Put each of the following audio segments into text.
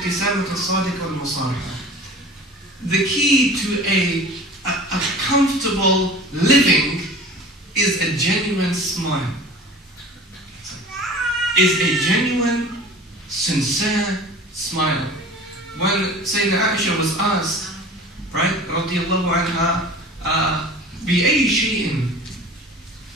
الابتسامة الصادقة والمصارحة. The key to a comfortable living is a genuine smile. Is a genuine, sincere smile. When Sayyidina Aisha was asked, right, radiyallahu anha, بأي شيء,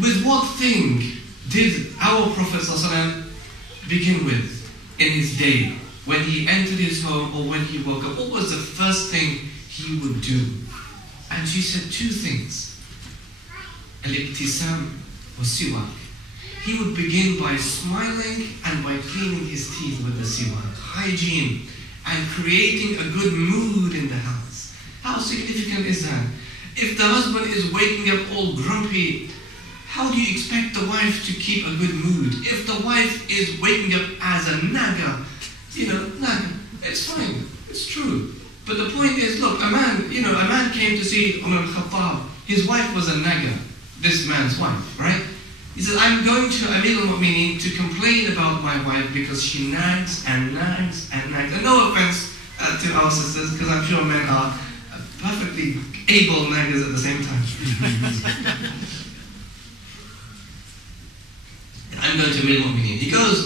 with what thing did our Prophet ﷺ begin with in his day? When he entered his home or when he woke up, what was the first thing he would do? And she said two things. Al-ibtisam wa siwak. He would begin by smiling and by cleaning his teeth with the siwak. Hygiene and creating a good mood in the house. How significant is that? If the husband is waking up all grumpy, how do you expect the wife to keep a good mood? If the wife is waking up as a naga, naga, it's fine, it's true. But the point is, look, a man came to see Umar al-Khattab. His wife was a naga, this man's wife, right? He said, I'm going to Amir al-Mu'mineen to complain about my wife because she nags and nags and nags. And no offense to our sisters, because I'm sure men are perfectly able naggers at the same time. I'm going to Amir al-Mu'mineen.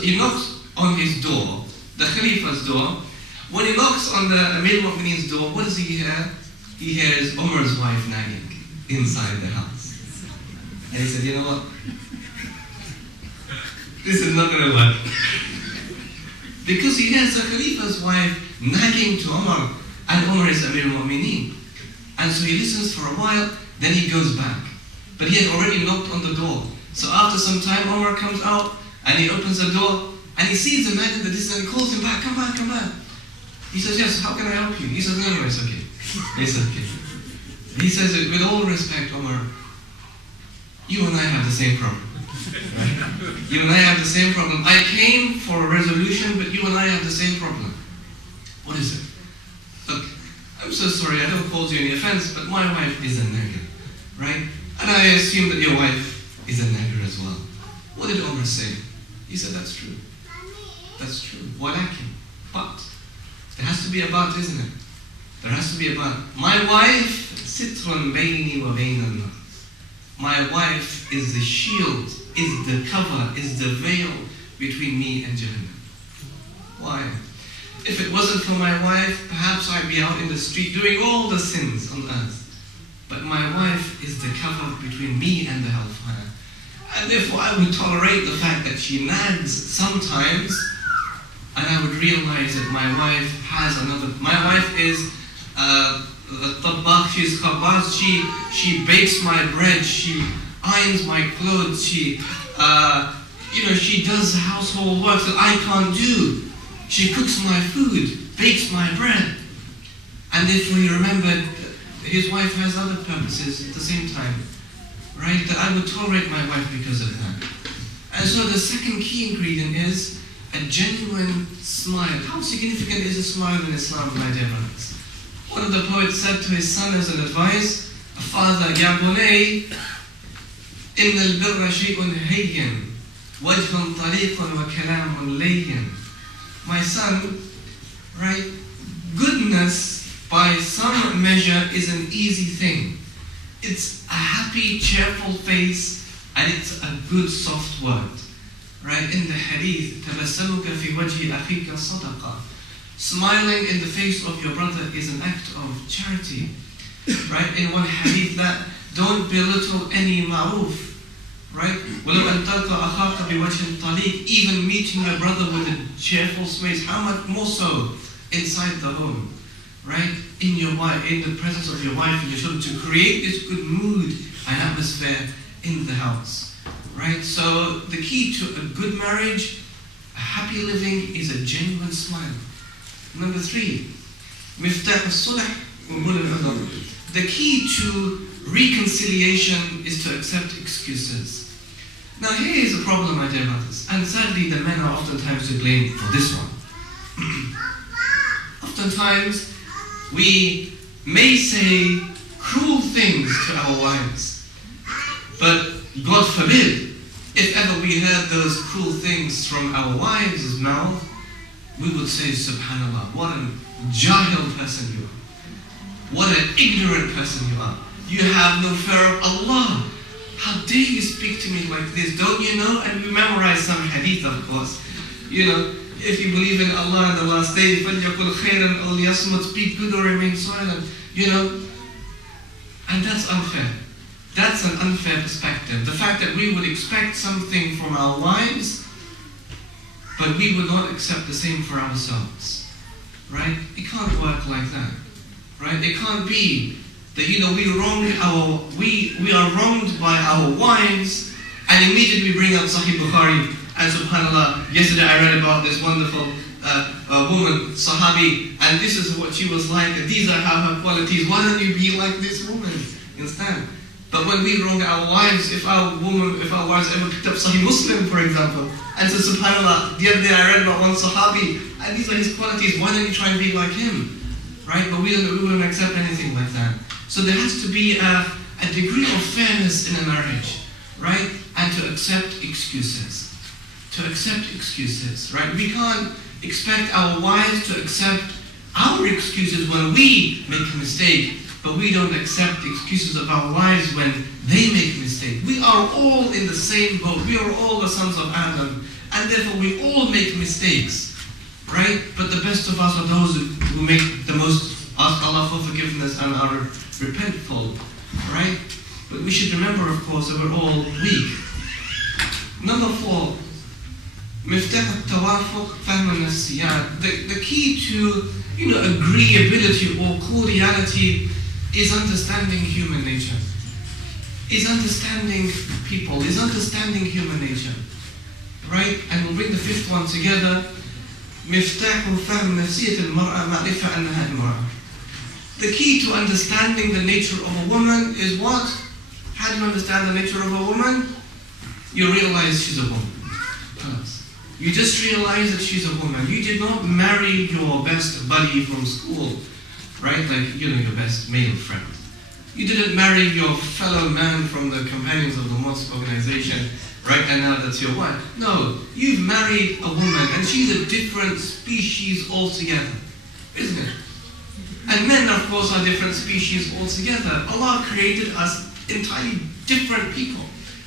He knocks on his door, the Khalifa's door. When he knocks on the Amir al-Mu'mineen's door, what does he hear? He hears Umar's wife nagging inside the house. And he said, you know what? This is not going to work. Because he hears the Khalifa's wife nagging to Umar, and Umar is Amir al-Mu'mineen. And so he listens for a while, then he goes back. But he had already knocked on the door. So after some time, Umar comes out, and he opens the door, and he sees the man in the distance, and he calls him back, come back, come back. He says, yes, how can I help you? He says, no, it's okay. It's okay. He says, with all respect, Umar, you and I have the same problem. Right? You and I have the same problem. I came for a resolution, but you and I have the same problem. What is it? Look, I'm so sorry, I don't cause you any offense, but my wife is a nagger, right? And I assume that your wife is a nagger as well. What did Umar say? He said, that's true. That's true. Walakin. But there has to be a but, isn't it? There has to be a but. My wife, sitrun bayni wa bayna an-nas. My wife is the shield, is the cover, is the veil between me and Jahannam. Why? If it wasn't for my wife, perhaps I'd be out in the street doing all the sins on earth. But my wife is the cover between me and the hellfire. And therefore I would tolerate the fact that she nags sometimes, and I would realize that my wife has another. My wife is tabakh, she's khabaz, she bakes my bread, she irons my clothes, she does household work that I can't do. She cooks my food, bakes my bread. And therefore he remembered his wife has other purposes at the same time, right? That I would tolerate my wife because of that. And so the second key ingredient is a genuine smile. How significant is a smile in Islam, my dear brothers? One of the poets said to his son as an advice, Father, Ya bunay, inna al-birra shay'un hayyan, wajhun tariqun wa kalamun layyan. My son, right, goodness by some measure is an easy thing. It's a happy, cheerful face, and it's a good, soft word. Right, in the hadith, تَبَسَّمُكَ فِي وَجْهِ أَخِيكَ صَدَقَةً. Smiling in the face of your brother is an act of charity. Right, in one hadith that don't belittle any ma'ruf. Right, وَلَوْ أَن تَلْقَ أَخَاكَ بِوَجْهٍ طَلِيقٍ. Even meeting your brother with a cheerful face, how much more so inside the home. Right, in the presence of your wife and your children, to create this good mood and atmosphere in the house. Right, so the key to a good marriage, a happy living, is a genuine smile. Number 3, miftah as-sulh. The key to reconciliation is to accept excuses. Now here is a problem, my dear brothers, and sadly the men are oftentimes to blame for this one. Oftentimes we may say cruel things to our wives, but God forbid, if ever we heard those cruel things from our wives' mouth, we would say, subhanallah, what a jahil person you are. What an ignorant person you are. You have no fear of Allah. How dare you speak to me like this? Don't you know? And we memorize some hadith, of course. You know, if you believe in Allah and the last day, فَلْيَقُلْ خَيْرًا أَوْ لِيَصْمُتْ, speak good or remain silent. You know, and that's unfair. That's an unfair perspective. The fact that we would expect something from our wives, but we would not accept the same for ourselves. Right? It can't work like that. Right? It can't be that, you know, we are wronged by our wives, and immediately we bring up Sahih Bukhari, and subhanallah, yesterday I read about this wonderful woman, Sahabi, and this is what she was like, and these are her qualities. Why don't you be like this woman instead? But when we wrong our wives, if our wives ever picked up Sahih Muslim, for example, and said, subhanallah, the other day I read about one Sahabi, and these are his qualities, why don't you try and be like him? Right? But we wouldn't accept anything like that. So there has to be a degree of fairness in a marriage, right? And to accept excuses. To accept excuses, right? We can't expect our wives to accept our excuses when we make a mistake, but we don't accept the excuses of our wives when they make a mistake. We are all in the same boat. We are all the sons of Adam, and therefore we all make mistakes, right? But the best of us are those who make the most, ask Allah for forgiveness and are repentful, right? But we should remember, of course, that we're all weak. Number 4, مفتاح التوافق فهم النفسيات. The key to, you know, agreeability or cordiality is understanding human nature. Is understanding people. Is understanding human nature. Right? And we'll bring the 5th one together. مفتاح فهم نفسية المرأة معرفة أنها امرأة. The key to understanding the nature of a woman is what? How do you understand the nature of a woman? You realize she's a woman. You just realize that she's a woman. You did not marry your best buddy from school, right? Like, you know, your best male friend. You didn't marry your fellow man from the Companions of the Mosque organization, right? And now that's your wife. No, you've married a woman, and she's a different species altogether, isn't it? And men, of course, are different species altogether. Allah created us entirely different people.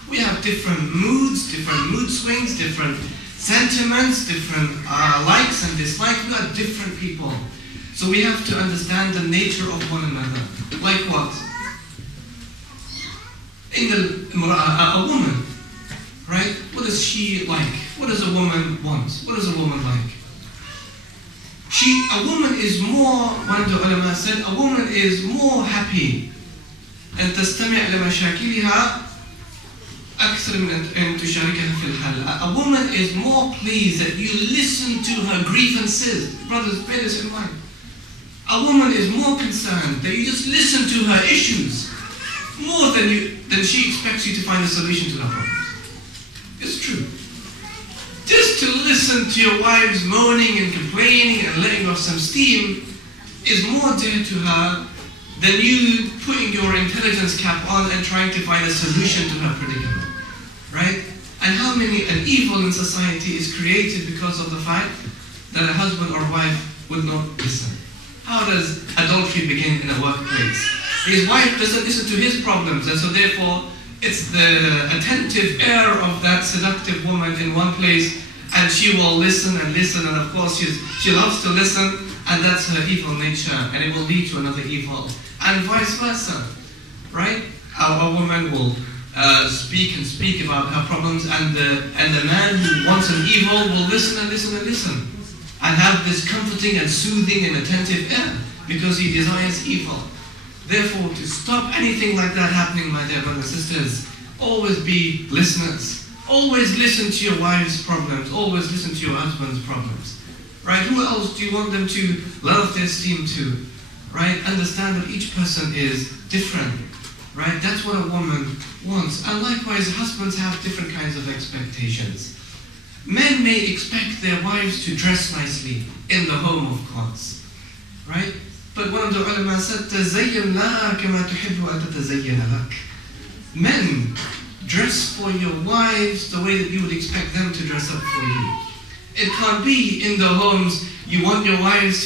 We have different moods, different mood swings, different sentiments, different likes and dislikes. We are different people. So we have to understand the nature of one another. Like what? A woman, right? What is she like? What does a woman want? What is a woman like? A woman is more, one of the ulama said, a woman is more happy أن تستمع لمشاكلها أكثر من أن تشاركها في الحل. A woman is more pleased that you listen to her grievances. Brothers, bear this in mind. A woman is more concerned that you just listen to her issues more than she expects you to find a solution to her problems. It's true. Just to listen to your wives moaning and complaining and letting off some steam is more dear to her than you putting your intelligence cap on and trying to find a solution to her predicament. Right? And how many an evil in society is created because of the fact that a husband or wife would not listen. How does adultery begin in a workplace? His wife doesn't listen to his problems, and so therefore it's the attentive ear of that seductive woman in one place, and she will listen, and of course she loves to listen, and that's her evil nature, and it will lead to another evil, and vice versa, right? A woman will speak about her problems, and the man who wants an evil will listen, and have this comforting and soothing and attentive ear, because he desires evil. Therefore, to stop anything like that happening, my dear brothers and sisters, always be listeners. Always listen to your wife's problems. Always listen to your husband's problems. Right? Who else do you want them to love their esteem to? Right? Understand that each person is different. Right? That's what a woman wants. And likewise, husbands have different kinds of expectations. Men may expect their wives to dress nicely in the home, of course. Right? But one of the ulama said, تَزَيَّنْ لَهَا كَمَا تُحِبُّ أَن تَتَزَيَّنَ لَكَ. Men, dress for your wives the way that you would expect them to dress up for you. It can't be in the homes. You want your wives to